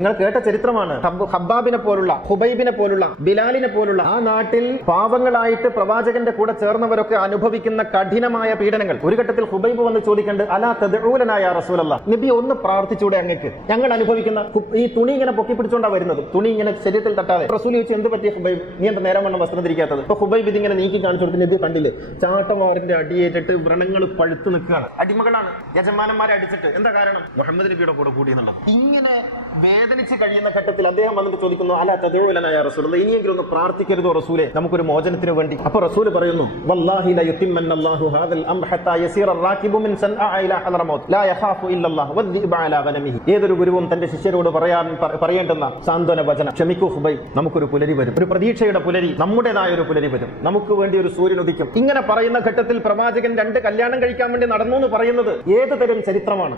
നിങ്ങൾ കേട്ട ചരിത്രമാണ്. ഹബ്ബാബിനെ പോലുള്ള ഹുബൈബിനെ പോലുള്ള ബിലാലിനെ പോലുള്ള ആ നാട്ടിൽ പാവങ്ങളായിട്ട് പ്രവാചകന്റെ കൂടെ ചേർന്നവരൊക്കെ അനുഭവിക്കുന്ന കഠിനമായ പീഡനങ്ങൾ. ഒരു ഘട്ടത്തിൽ ഹുബൈബ് വന്ന് ചോദിക്കണ്ട് അലാ റസൂലല്ല? നബി ഒന്ന് പ്രാർത്ഥിച്ചൂടെ അങ്ങക്ക്. ഞങ്ങൾ അനുഭവിക്കുന്ന ഈ തുണി ഇങ്ങനെ പൊക്കി പിടിച്ചോണ്ടാ വരുന്നത്. തുണി ഇങ്ങനെ ശരീരത്തിൽ തട്ടാതെ. റസൂൽ ചോദിച്ചു എന്ത് പറ്റിയ ഹുബൈബ്? നീ എന്താ നേരം വണ്ണം വസ്ത്രം ധരിക്കാത്തത്? ഇപ്പൊ ഹുബൈബ് ഇതിങ്ങനെ നീക്കി കാണിച്ചു കൊടുത്തിട്ട് നബി കണ്ടില്ലേ? ചാട്ടമാറിന്റെ അടിയേറ്റിട്ട് വ്രണങ്ങൾ പഴുത്ത് നിൽക്കുകയാണ്. അടിമകളാണ്. യജമാനന്മാരെ അടിച്ചിട്ട്. എന്താ കാരണം? മുഹമ്മദ് നബിയുടെ കൂടെ കൂടി ഇങ്ങനെ വേദനിച്ച് കഴിയുന്ന ഘട്ടത്തിൽ അദ്ദേഹം വന്നിട്ട് ചോദിക്കുന്നു അല്ല തദോലനായ റസൂൽ ഇനിയെങ്കിലും ഒന്ന് പ്രാർത്ഥിക്കരുത് റസൂലെ? നമുക്കൊരു മോചനത്തിന് വേണ്ടി. അപ്പൊ റസൂൽ പറയുന്നു ഏതൊരു ഗുരുവും തന്റെ ശിഷ്യരോട് പറയാൻ പറയേണ്ടുന്ന സാന്ത്വന വചന ക്ഷമിക്കൂ ഹുബൈ നമുക്കൊരു പുലരി വരും. ഒരു പ്രതീക്ഷയുടെ പുലരി നമ്മുടേതായ ഒരു പുലരി വരും. നമുക്ക് വേണ്ടി ഒരു സൂര്യൻ ഉദിക്കും. ഇങ്ങനെ പറയുന്ന ഘട്ടത്തിൽ പ്രവാചകൻ രണ്ട് കല്യാണം കഴിക്കാൻ വേണ്ടി നടന്നു എന്ന് പറയുന്നത് ഏത് തരം ചരിത്രമാണ്?